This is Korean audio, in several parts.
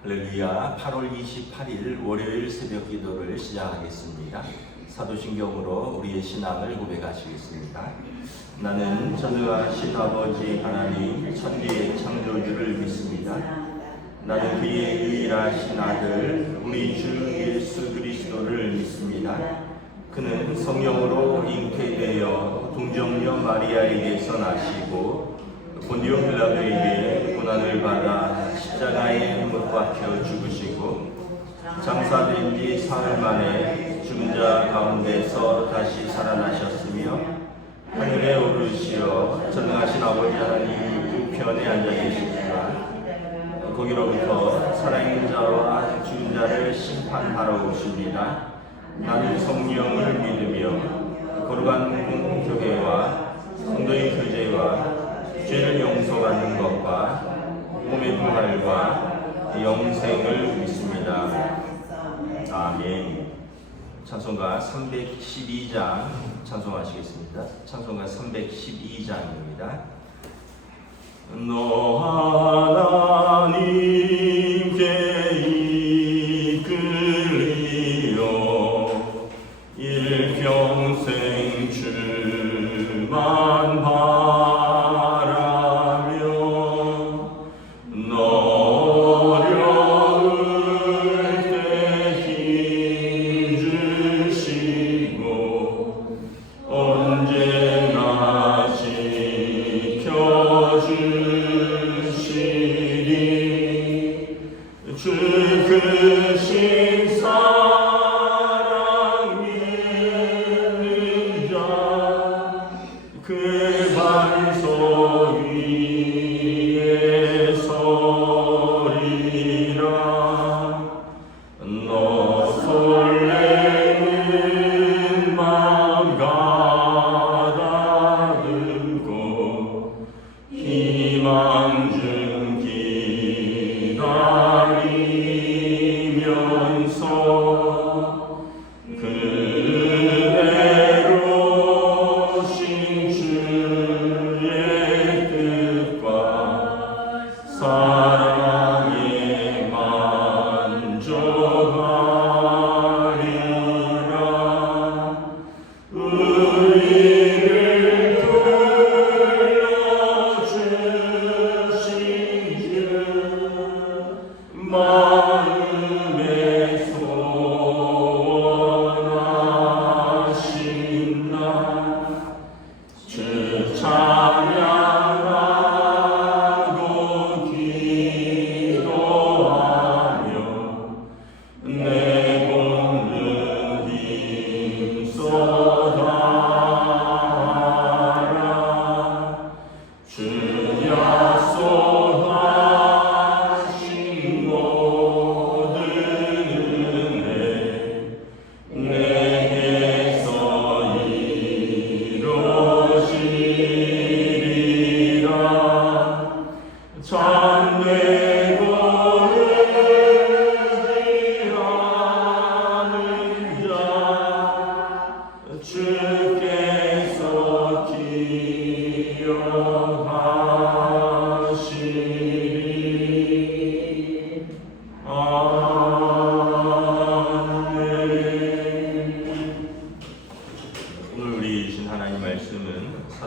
할렐루야. 8월 28일 월요일 새벽 기도를 시작하겠습니다. 사도신경으로 우리의 신앙을 고백하시겠습니다. 나는 전능하신 아버지 하나님 천지의 창조주를 믿습니다. 나는 그의 유일하신 아들 우리 주 예수 그리스도를 믿습니다. 그는 성령으로 잉태되어 동정녀 마리아에게서 나시고 본디오 빌라도에게 고난을 받아 십자가에 못 박혀 죽으시고 장사된 지 사흘 만에 죽은 자 가운데서 다시 살아나셨으며 하늘에 오르시어 전능하신 아버지 하나님 우편에 앉아 계시니라. 거기로부터 살아있는 자와 죽은 자를 심판하러 오십니다. 나는 성령을 믿으며 거룩한 교회와 성도의 교제와 죄를 용서받는 것과 몸의 부활과 영생을 믿습니다. 아멘. 찬송가 312장 찬송하시겠습니다. 찬송가 312장입니다. 너 하나님께 이끌리어 일평생 주만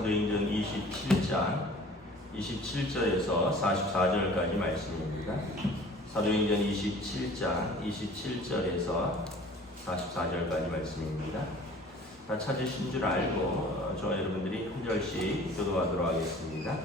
사도행전 27절에서 44절까지 말씀입니다. 사도행전 27장 27절에서 44절까지 말씀입니다. 다 찾으신 줄 알고 저와 여러분들이 한 절씩 교도하도록 하겠습니다.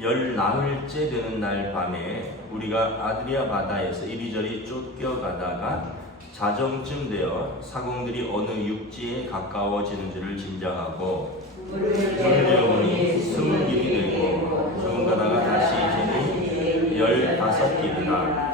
열 나흘째 되는 날 밤에 우리가 아드리아 바다에서 이리저리 쫓겨가다가 자정쯤 되어 사공들이 어느 육지에 가까워지는 줄을 짐작하고 물을 보니 20길이 되고 조금 가다가 다시 이제는 15길이나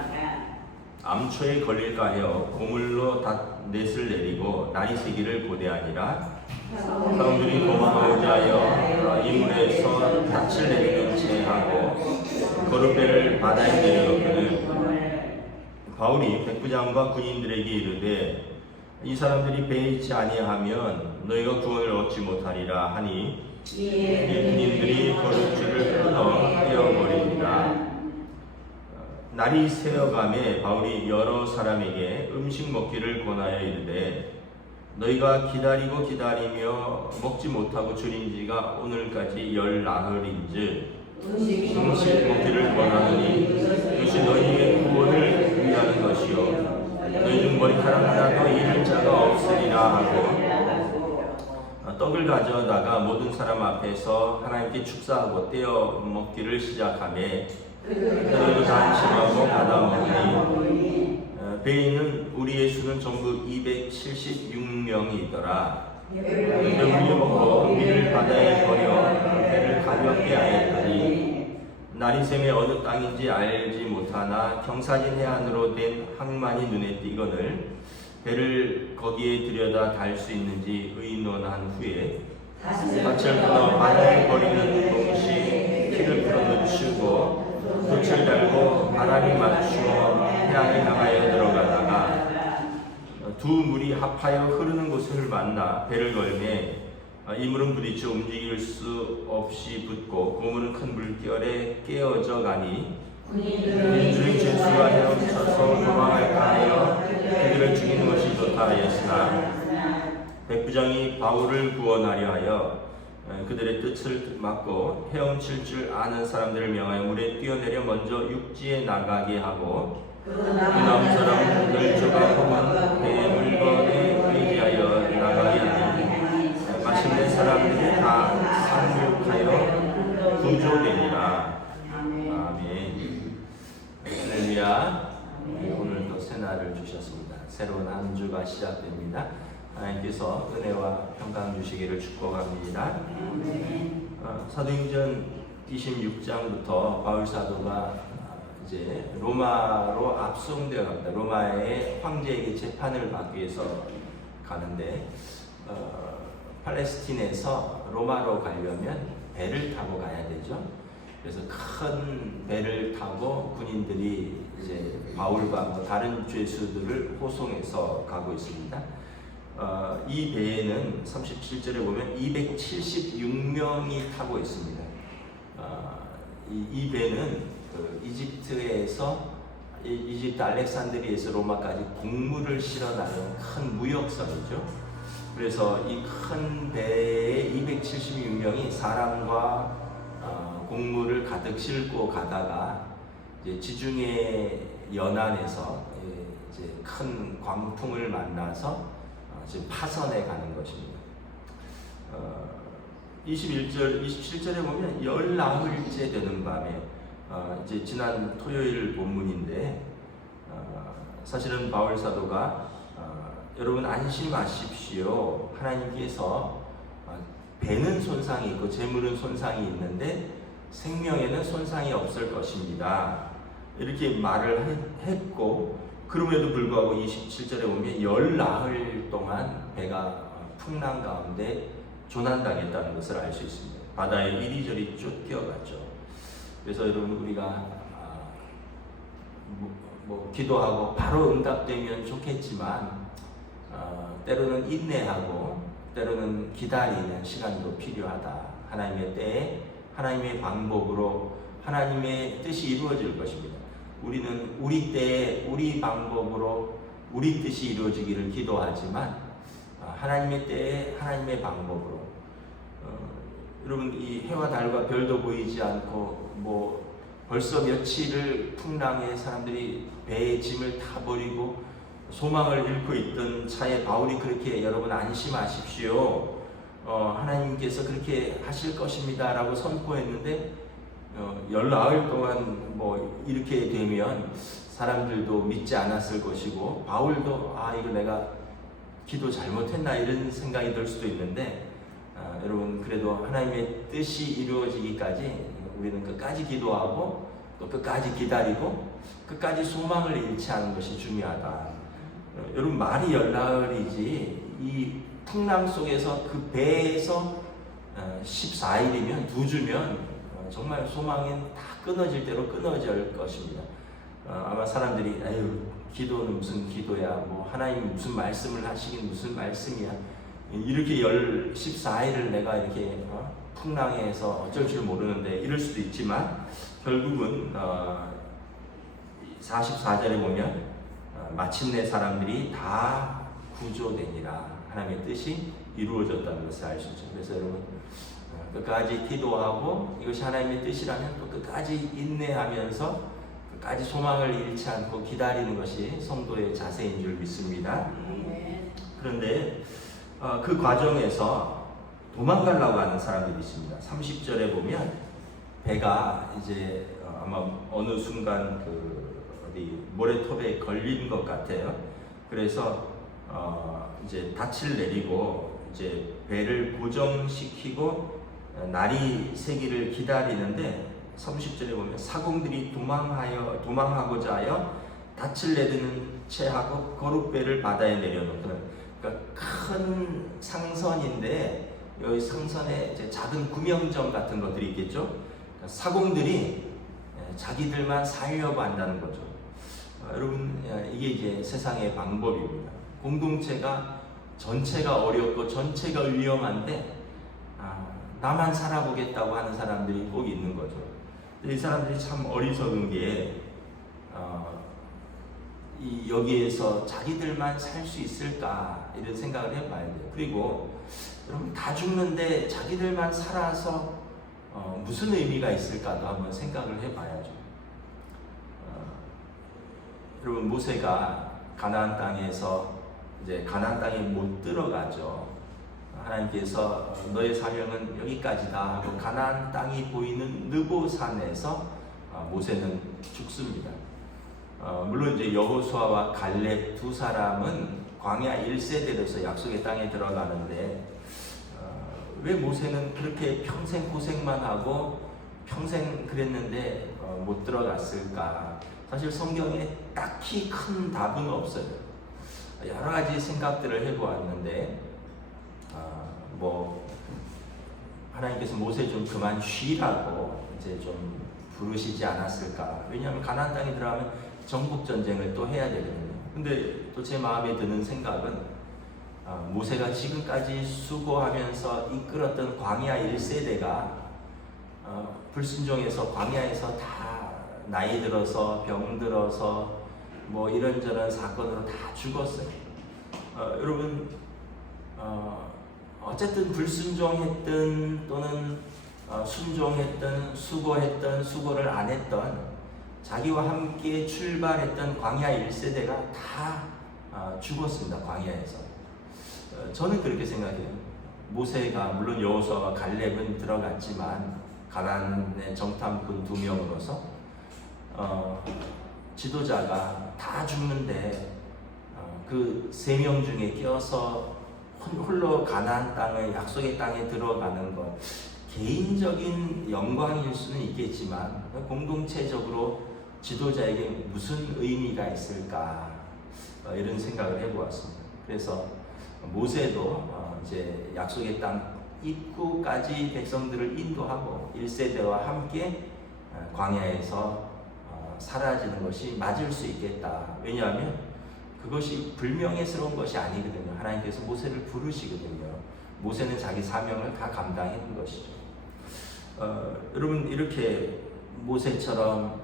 암초에 걸릴까 하여 고물로 넷을 내리고 날이 새기를 고대하니라. 사람들이 도망하고자 하여 이물에서 닻을 내리는 채 하고 거룻배를 바다에 내려놓고는 바울이 백부장과 군인들에게 이르되 이 사람들이 배에 있지 아니하면 너희가 구원을 얻지 못하리라 하니 이 군인들이 거룻줄을 끊어 떼어버리니라. 날이 새어가매 바울이 여러 사람에게 음식 먹기를 권하여 이르되 너희가 기다리며 먹지 못하고 줄인 지가 오늘까지 열 나흘인즉 음식 먹기를 권하노니 이것이 너희의 구원을 위하는 것이요 너희 중 머리카락 하나도 잃을 자가 없으리라 하고 떡을 가져다가 모든 사람 앞에서 하나님께 축사하고 떼어 먹기를 시작하매 그들도 다 안심하고 받아 먹으니 배에 있는 우리의 수는 전부 276명이더라. 배불리 먹고 밀을 바다에 버려 배를 가볍게 하였더니 날이 새매 어느 땅인지 알지 못하나 경사진 해안으로 된 항만이 눈에 띄거늘 배를 거기에 들여다 달 수 있는지 의논한 후에 밭을 끊어 바다에 버리는 동시에 키를 풀어 늦추고 돛을 달고 바람이 맞추어 해안에 향하여 들어가다가 두 물이 합하여 흐르는 곳을 만나 배를 걸매 이 물은 부딪혀 움직일 수 없이 붙고 그 물은 큰 물결에 깨어져 가니 군인들이 죄수가 헤엄쳐서 도망할까 하여 그들을 죽이는 것이 좋다 하였으나 백부장이 바울을 구원하려 하여 그들의 뜻을 막고 헤엄칠 줄 아는 사람들을 명하여 물에 뛰어내려 먼저 육지에 나가게 하고 그 남은 사람들 저가 혹은 배의 물건에 의지하여 나가게 하니 마침내 사람들이 다 상륙하여 구조되니라. 아멘. 할렐루야. 오늘도 새날을 주셨습니다. 새로운 한 주가 시작됩니다. 하나님께서 은혜와 평강 주시기를 축복합니다. 사도행전 26장부터 바울 사도가 이제 로마로 압송되어 갑니다. 로마의 황제에게 재판을 받기 위해서 가는데 팔레스틴에서 로마로 가려면 배를 타고 가야 되죠. 그래서 큰 배를 타고 군인들이 이제 바울과 뭐 다른 죄수들을 호송해서 가고 있습니다. 이 배에는 37절에 보면 276명이 타고 있습니다. 이 배는 그 이집트 알렉산드리아에서 로마까지 곡물을 실어나는 큰 무역선이죠. 그래서 이 큰 배에 276명이 사람과 곡물을 가득 싣고 가다가 이제 지중해 연안에서 이제 큰 광풍을 만나서 지금 파선해 가는 것입니다. 27절에 보면 열 나흘째 되는 밤에 이제 지난 토요일 본문인데 사실은 바울 사도가 여러분 안심하십시오. 하나님께서 배는 손상이 있고 재물은 손상이 있는데 생명에는 손상이 없을 것입니다. 이렇게 말을 했고 그럼에도 불구하고 27절에 보면 열 나흘 동안 배가 풍랑 가운데 조난당했다는 것을 알 수 있습니다. 바다에 이리저리 쫓겨갔죠. 그래서 여러분 우리가 기도하고 바로 응답되면 좋겠지만 때로는 인내하고 때로는 기다리는 시간도 필요하다. 하나님의 때에 하나님의 방법으로 하나님의 뜻이 이루어질 것입니다. 우리는 우리 때에 우리 방법으로 우리 뜻이 이루어지기를 기도하지만 하나님의 때에 하나님의 방법으로 여러분 이 해와 달과 별도 보이지 않고 뭐 벌써 며칠을 풍랑에 사람들이 배에 짐을 타버리고 소망을 잃고 있던 차에 바울이 그렇게 여러분 안심하십시오. 하나님께서 그렇게 하실 것입니다 라고 선포했는데 열 나흘 동안 뭐 이렇게 되면 사람들도 믿지 않았을 것이고 바울도 이거 내가 기도 잘못했나 이런 생각이 들 수도 있는데 여러분 그래도 하나님의 뜻이 이루어지기까지 우리는 끝까지 기도하고 또 끝까지 기다리고 끝까지 소망을 잃지 않은 것이 중요하다. 여러분 말이 열 나흘이지 이 풍랑 속에서 그 배에서 14일이면 2주면 정말 소망은 다 끊어질 대로 끊어질 것입니다. 아마 사람들이 기도는 무슨 기도야, 뭐 하나님 무슨 말씀을 하시긴 무슨 말씀이야, 이렇게 14일을 내가 이렇게 풍랑에서 어쩔 줄 모르는데 이럴 수도 있지만 결국은 44절에 보면 마침내 사람들이 다 구조되니라. 하나님의 뜻이 이루어졌다는 것을 알 수 있죠. 그래서 여러분 끝까지 기도하고 이것이 하나님의 뜻이라면 또 끝까지 인내하면서 끝까지 소망을 잃지 않고 기다리는 것이 성도의 자세인 줄 믿습니다. 그런데 그 과정에서 도망가려고 하는 사람들이 있습니다. 30절에 보면 배가 이제 아마 어느 순간 그 어디 모래톱에 걸린 것 같아요. 그래서 이제 닻을 내리고 이제 배를 고정시키고 날이 새기를 기다리는데 30절에 보면 사공들이 도망하고자 하여 닻을 내리는 채 하고 거룩배를 바다에 내려놓거든. 그러니까 큰 상선인데 여기 상선에 이제 작은 구명정 같은 것들이 있겠죠. 그러니까 사공들이 자기들만 살려고 한다는 거죠. 여러분 이게 이제 세상의 방법입니다. 공동체가 전체가 어렵고 전체가 위험한데 나만 살아보겠다고 하는 사람들이 꼭 있는 거죠. 이 사람들이 참 어리석은 게 여기에서 자기들만 살 수 있을까 이런 생각을 해봐야 돼요. 그리고 여러분 다 죽는데 자기들만 살아서 무슨 의미가 있을까도 한번 생각을 해봐야죠. 여러분 모세가 가나안 땅에서 이제 가나안 땅에 못 들어가죠. 하나님께서 너의 사명은 여기까지다 하고 가나안 땅이 보이는 느보산에서 모세는 죽습니다. 물론 이제 여호수아와 갈렙 두 사람은 광야 1세대로서 약속의 땅에 들어가는데 왜 모세는 그렇게 평생 고생만 하고 평생 그랬는데 못 들어갔을까? 사실 성경에 딱히 큰 답은 없어요. 여러 가지 생각들을 해보았는데 하나님께서 모세 좀 그만 쉬라고 이제 좀 부르시지 않았을까? 왜냐하면 가나안 땅에 들어가면 정복 전쟁을 또 해야 되거든요. 근데 또 제 마음에 드는 생각은 모세가 지금까지 수고하면서 이끌었던 광야 1세대가 불순종해서 광야에서 다 나이 들어서 병 들어서 뭐 이런저런 사건으로 다 죽었어요. 여러분 어쨌든 불순종했든 또는 순종했든 수고했든 수고를 안 했던 자기와 함께 출발했던 광야 1세대가 다 죽었습니다. 광야에서. 저는 그렇게 생각해요. 모세가 물론 여호수아와 갈렙은 들어갔지만 가나안의 정탐꾼 2명으로서 지도자가 다 죽는데 그 3명 중에 껴서 홀로 가나안 땅의 약속의 땅에 들어가는 것 개인적인 영광일 수는 있겠지만 공동체적으로 지도자에게 무슨 의미가 있을까 이런 생각을 해보았습니다. 그래서 모세도 이제 약속의 땅 입구까지 백성들을 인도하고 1세대와 함께 광야에서 사라지는 것이 맞을 수 있겠다. 왜냐하면 그것이 불명예스러운 것이 아니거든요. 하나님께서 모세를 부르시거든요. 모세는 자기 사명을 다 감당했던 것이죠. 여러분 이렇게 모세처럼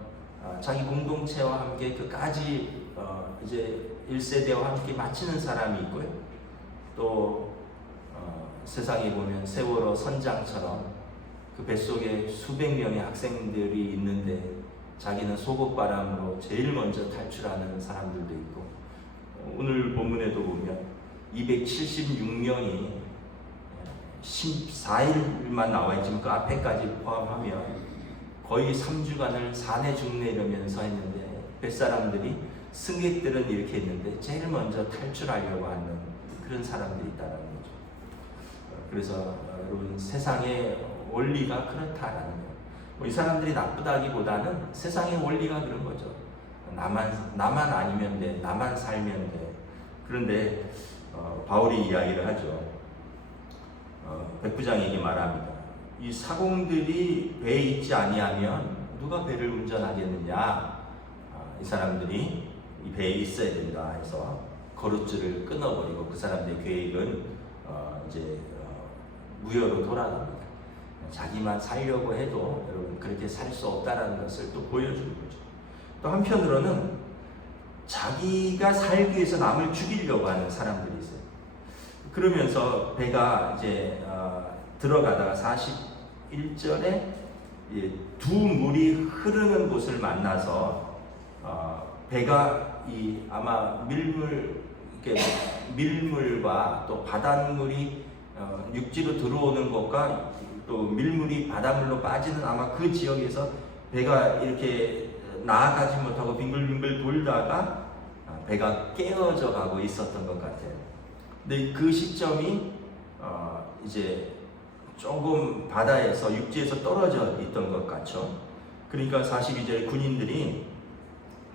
자기 공동체와 함께 끝까지 이제 1세대와 함께 마치는 사람이 있고요. 또 세상에 보면 세월호 선장처럼 그 뱃속에 수백 명의 학생들이 있는데 자기는 소곡바람으로 제일 먼저 탈출하는 사람들도 있고 오늘 본문에도 보면 276명이 14일만 나와 있지만 그 앞에까지 포함하면 거의 3주간을 산에 죽네 이러면서 했는데 뱃사람들이 승객들은 이렇게 했는데 제일 먼저 탈출하려고 하는 그런 사람들이 있다는 거죠. 그래서 여러분 세상의 원리가 그렇다라는 거예요. 이 사람들이 나쁘다기보다는 세상의 원리가 그런 거죠. 나만 아니면 돼, 나만 살면 돼. 그런데 바울이 이야기를 하죠. 백부장에게 말합니다. 이 사공들이 배에 있지 아니하면 누가 배를 운전하겠느냐? 이 사람들이 이 배에 있어야 된다 해서 거룻줄을 끊어버리고 그 사람들의 계획은 이제 무효로 돌아갑니다. 자기만 살려고 해도 여러분 그렇게 살 수 없다라는 것을 또 보여주는 거죠. 또 한편으로는 자기가 살기 위해서 남을 죽이려고 하는 사람들이 있어요. 그러면서 배가 이제 들어가다가 41절에 두 물이 흐르는 곳을 만나서 배가 아마 밀물과 또 바닷물이 육지로 들어오는 것과 또 밀물이 바닷물로 빠지는 아마 그 지역에서 배가 이렇게 나아가지 못하고 빙글빙글 돌다가 배가 깨어져 가고 있었던 것 같아요. 근데 그 시점이 이제 조금 바다에서 육지에서 떨어져 있던 것 같죠. 그러니까 42절에 군인들이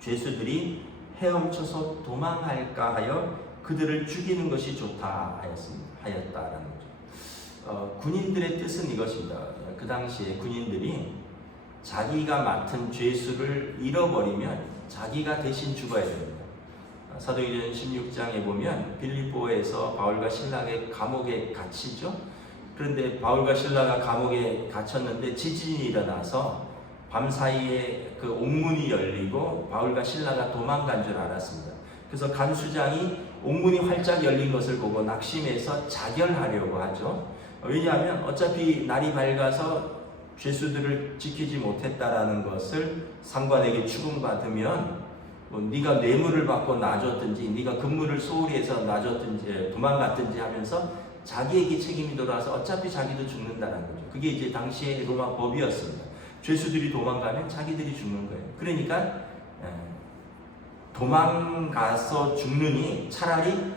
죄수들이 헤엄쳐서 도망할까 하여 그들을 죽이는 것이 좋다 하였다라는 거죠. 군인들의 뜻은 이것입니다. 그 당시에 군인들이 자기가 맡은 죄수를 잃어버리면 자기가 대신 죽어야 됩니다. 사도행전 16장에 보면 빌립보에서 바울과 실라가 감옥에 갇히죠. 그런데 바울과 실라가 감옥에 갇혔는데 지진이 일어나서 밤사이에 그 옥문이 열리고 바울과 실라가 도망간 줄 알았습니다. 그래서 간수장이 옥문이 활짝 열린 것을 보고 낙심해서 자결하려고 하죠. 왜냐하면 어차피 날이 밝아서 죄수들을 지키지 못했다라는 것을 상관에게 추궁받으면 네가 뇌물을 받고 놔줬든지 네가 근무를 소홀히 해서 놔줬든지 도망갔든지 하면서 자기에게 책임이 돌아와서 어차피 자기도 죽는다는 거죠. 그게 이제 당시의 로마 법이었습니다. 죄수들이 도망가면 자기들이 죽는 거예요. 그러니까 도망가서 죽느니 차라리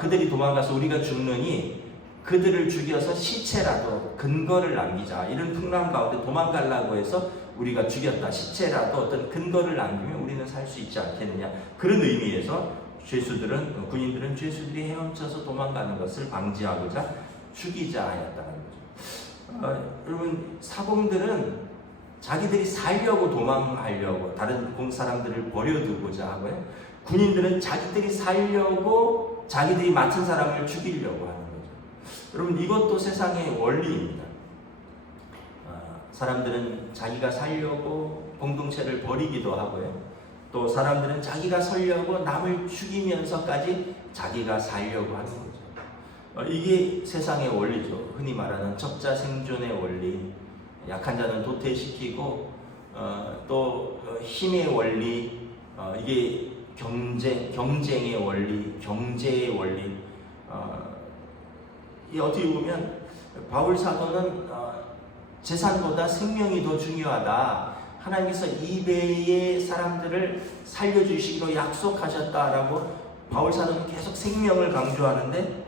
그들이 도망가서 우리가 죽느니 그들을 죽여서 시체라도 근거를 남기자. 이런 풍랑 가운데 도망가려고 해서 우리가 죽였다. 시체라도 어떤 근거를 남기면 우리는 살 수 있지 않겠느냐. 그런 의미에서 군인들은 죄수들이 헤엄쳐서 도망가는 것을 방지하고자 죽이자 하였다는 거죠. 여러분, 사범들은 자기들이 살려고 도망하려고 다른 사람들을 버려두고자 하고요. 군인들은 자기들이 살려고 자기들이 맡은 사람을 죽이려고 하는 거죠. 여러분, 이것도 세상의 원리입니다. 사람들은 자기가 살려고 공동체를 버리기도 하고요. 또 사람들은 자기가 살려고 남을 죽이면서까지 자기가 살려고 하는 거죠. 이게 세상의 원리죠. 흔히 말하는 적자 생존의 원리, 약한 자는 도태시키고 또 힘의 원리, 이게 경쟁의 원리, 경제의 원리. 이 어떻게 보면 바울 사도는 재산보다 생명이 더 중요하다. 하나님께서 이 배의 사람들을 살려주시기로 약속하셨다라고 바울 사도는 계속 생명을 강조하는데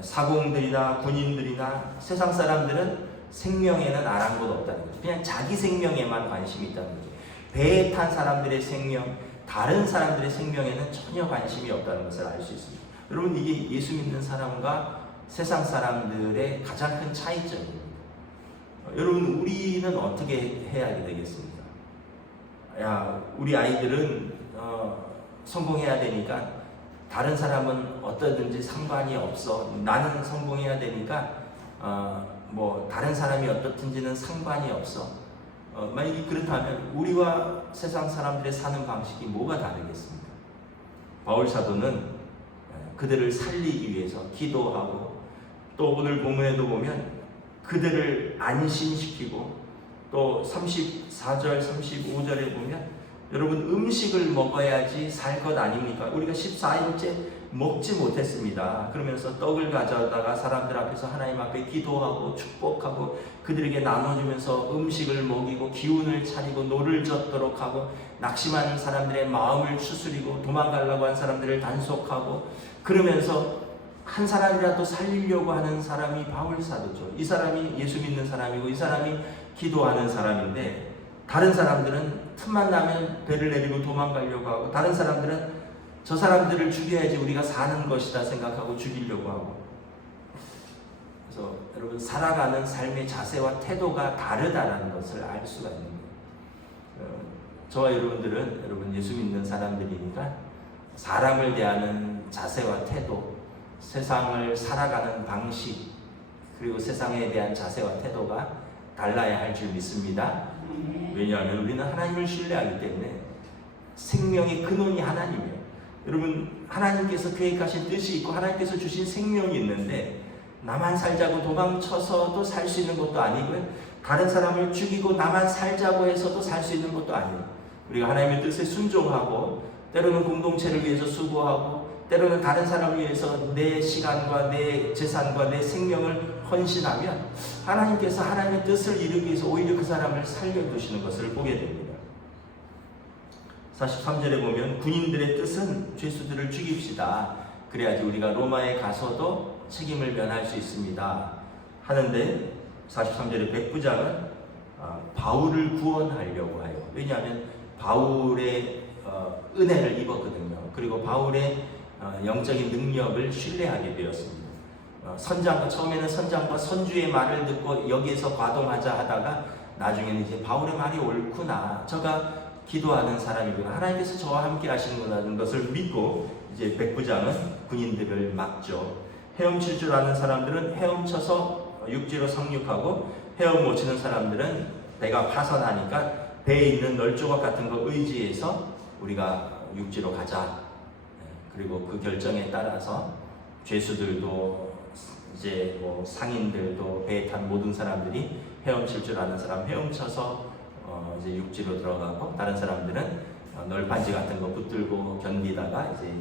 사공들이나 군인들이나 세상 사람들은 생명에는 아랑곳 없다는 거죠. 그냥 자기 생명에만 관심이 있다는 거죠. 배에 탄 사람들의 생명, 다른 사람들의 생명에는 전혀 관심이 없다는 것을 알 수 있습니다. 여러분, 이게 예수 믿는 사람과 세상 사람들의 가장 큰 차이점입니다. 여러분, 우리는 어떻게 해야 되겠습니까? 우리 아이들은 성공해야 되니까 다른 사람은 어떠든지 상관이 없어. 나는 성공해야 되니까 다른 사람이 어떻든지는 상관이 없어. 만약에 그렇다면 우리와 세상 사람들의 사는 방식이 뭐가 다르겠습니까? 바울 사도는 그들을 살리기 위해서 기도하고, 또 오늘 본문에도 보면 그들을 안심시키고, 또 34절, 35절에 보면 여러분, 음식을 먹어야지 살 것 아닙니까? 우리가 14일째 먹지 못했습니다. 그러면서 떡을 가져다가 사람들 앞에서 하나님 앞에 기도하고 축복하고 그들에게 나눠주면서 음식을 먹이고 기운을 차리고 노를 젓도록 하고 낙심하는 사람들의 마음을 추스리고 도망가려고 한 사람들을 단속하고, 그러면서 한 사람이라도 살리려고 하는 사람이 바울 사도죠. 이 사람이 예수 믿는 사람이고 이 사람이 기도하는 사람인데, 다른 사람들은 틈만 나면 배를 내리고 도망가려고 하고, 다른 사람들은 저 사람들을 죽여야지 우리가 사는 것이다 생각하고 죽이려고 하고. 그래서 여러분, 살아가는 삶의 자세와 태도가 다르다는 것을 알 수가 있는 거예요. 저와 여러분들은 여러분 예수 믿는 사람들이니까 사람을 대하는 자세와 태도, 세상을 살아가는 방식, 그리고 세상에 대한 자세와 태도가 달라야 할 줄 믿습니다. 왜냐하면 우리는 하나님을 신뢰하기 때문에 생명의 근원이 하나님이에요. 여러분, 하나님께서 계획하신 뜻이 있고 하나님께서 주신 생명이 있는데 나만 살자고 도망쳐서도 살 수 있는 것도 아니고요. 다른 사람을 죽이고 나만 살자고 해서도 살 수 있는 것도 아니에요. 우리가 하나님의 뜻에 순종하고 때로는 공동체를 위해서 수고하고 때로는 다른 사람을 위해서 내 시간과 내 재산과 내 생명을 헌신하면 하나님께서 하나님의 뜻을 이루기 위해서 오히려 그 사람을 살려두시는 것을 보게 됩니다. 43절에 보면 군인들의 뜻은 죄수들을 죽입시다. 그래야지 우리가 로마에 가서도 책임을 면할 수 있습니다. 하는데 43절의 백부장은 바울을 구원하려고 해요. 왜냐하면 바울의 은혜를 입었거든요. 그리고 바울의 영적인 능력을 신뢰하게 되었습니다. 처음에는 선장과 선주의 말을 듣고 여기에서 과동하자 하다가 나중에는 이제 바울의 말이 옳구나, 저가 기도하는 사람이구나, 하나님께서 저와 함께 하시는구나는 것을 믿고 이제 백부장은 군인들을 막죠. 헤엄칠 줄 아는 사람들은 헤엄쳐서 육지로 상륙하고 헤엄 못 치는 사람들은 배가 파선하니까 배에 있는 널조각 같은 거 의지해서 우리가 육지로 가자. 그리고 그 결정에 따라서 죄수들도 이제 뭐 상인들도 배에 탄 모든 사람들이 헤엄칠 줄 아는 사람 헤엄쳐서 이제 육지로 들어가고 다른 사람들은 널판지 같은 거 붙들고 견디다가 이제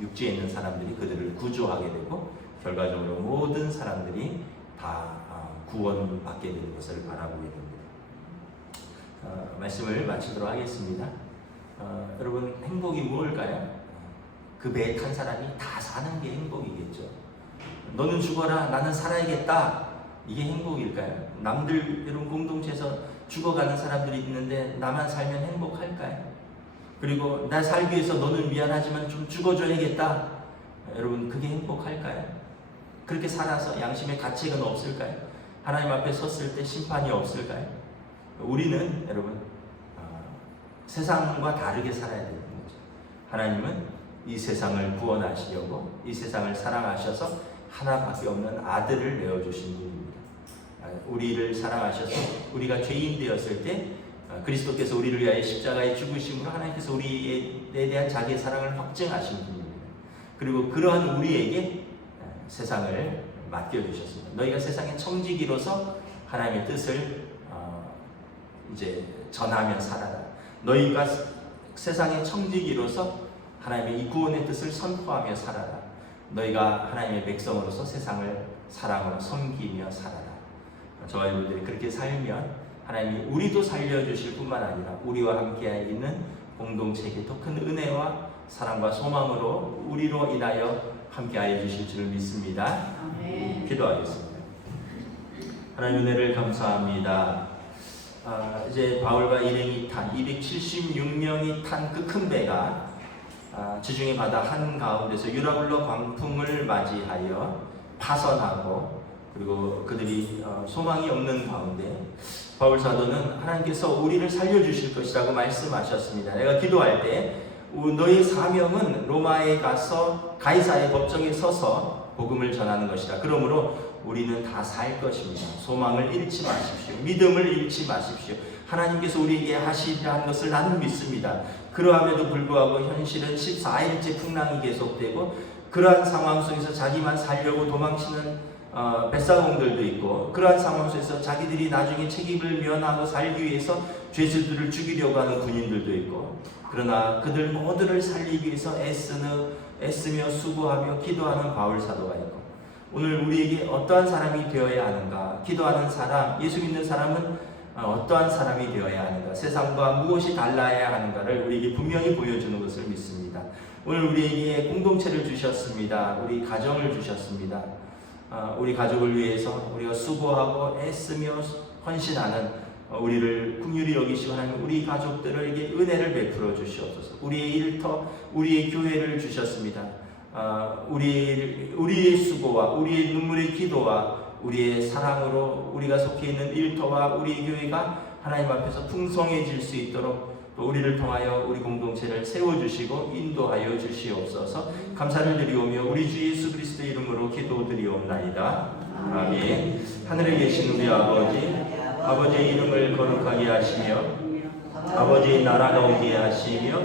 육지에 있는 사람들이 그들을 구조하게 되고 결과적으로 모든 사람들이 다 구원받게 되는 것을 바라보게 됩니다. 말씀을 마치도록 하겠습니다. 여러분, 행복이 무엇일까요? 그 배에 탄 사람이 다 사는 게 행복이겠죠. 너는 죽어라, 나는 살아야겠다. 이게 행복일까요? 남들 이런 공동체에서 죽어가는 사람들이 있는데 나만 살면 행복할까요? 그리고 나 살기 위해서 너는 미안하지만 좀 죽어줘야겠다. 여러분, 그게 행복할까요? 그렇게 살아서 양심의 가책은 없을까요? 하나님 앞에 섰을 때 심판이 없을까요? 우리는 여러분 세상과 다르게 살아야 되는 거죠. 하나님은 이 세상을 구원하시려고 이 세상을 사랑하셔서 하나밖에 없는 아들을 내어주신 분입니다. 우리를 사랑하셔서 우리가 죄인 되었을 때 그리스도께서 우리를 위하여 십자가에 죽으심으로 하나님께서 우리에 대한 자기의 사랑을 확증하신 분입니다. 그리고 그러한 우리에게 세상을 맡겨주셨습니다. 너희가 세상의 청지기로서 하나님의 뜻을 이제 전하며 살아라. 너희가 세상의 청지기로서 하나님의 이 구원의 뜻을 선포하며 살아라. 너희가 하나님의 백성으로서 세상을 사랑으로 섬기며 살아라. 저와 여러분들이 그렇게 살면 하나님이 우리도 살려주실 뿐만 아니라 우리와 함께 있는 공동체에게 더 큰 은혜와 사랑과 소망으로 우리로 인하여 함께하여 주실 줄 믿습니다. 아멘. 기도하겠습니다. 하나님 은혜를 감사합니다. 이제 바울과 일행이 탄 276명이 탄 그 큰 배가 지중해 바다 한가운데서 유라굴로 광풍을 맞이하여 파선하고 그리고 그들이 소망이 없는 가운데 바울 사도는 하나님께서 우리를 살려주실 것이라고 말씀하셨습니다. 내가 기도할 때 너의 사명은 로마에 가서 가이사의 법정에 서서 복음을 전하는 것이다. 그러므로 우리는 다 살 것입니다. 소망을 잃지 마십시오. 믿음을 잃지 마십시오. 하나님께서 우리에게 하시리라는 것을 나는 믿습니다. 그러함에도 불구하고 현실은 14일째 풍랑이 계속되고 그러한 상황 속에서 자기만 살려고 도망치는 뱃사공들도 있고 그러한 상황 속에서 자기들이 나중에 책임을 면하고 살기 위해서 죄수들을 죽이려고 하는 군인들도 있고 그러나 그들 모두를 살리기 위해서 애쓰며 수고하며 기도하는 바울 사도가 있고 오늘 우리에게 어떠한 사람이 되어야 하는가? 기도하는 사람, 예수 믿는 사람은 어떠한 사람이 되어야 하는가? 세상과 무엇이 달라야 하는가를 우리에게 분명히 보여주는 것을 믿습니다. 오늘 우리에게 공동체를 주셨습니다. 우리 가정을 주셨습니다. 우리 가족을 위해서 우리가 수고하고 애쓰며 헌신하는 우리를 긍휼히 여기시고 하나님 우리 가족들에게 은혜를 베풀어 주시옵소서. 우리의 일터, 우리의 교회를 주셨습니다. 우리의 수고와 우리의 눈물의 기도와 우리의 사랑으로 우리가 속해 있는 일터와 우리의 교회가 하나님 앞에서 풍성해질 수 있도록 또 우리를 통하여 우리 공동체를 세워주시고 인도하여 주시옵소서. 감사를 드리오며 우리 주 예수 그리스도의 이름으로 기도드리옵나이다. 아멘. 하늘에 계신 우리 아버지의 이름을 거룩하게 하시며 아버지의 나라가 오게 하시며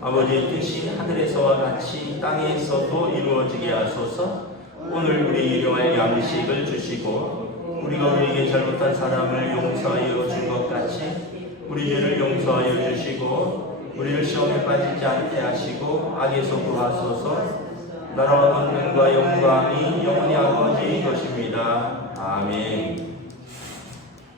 아버지의 뜻이 하늘에서와 같이 땅에서도 이루어지게 하소서. 오늘 우리 일용할 양식을 주시고 우리가 우리에게 잘못한 사람을 용서하여 준 것 같이 우리 죄를 용서하여 주시고 우리를 시험에 빠지지 않게 하시고 악에서 구하소서. 나라와 권능과 영광이 영원히 아버지의 것입니다. 아멘.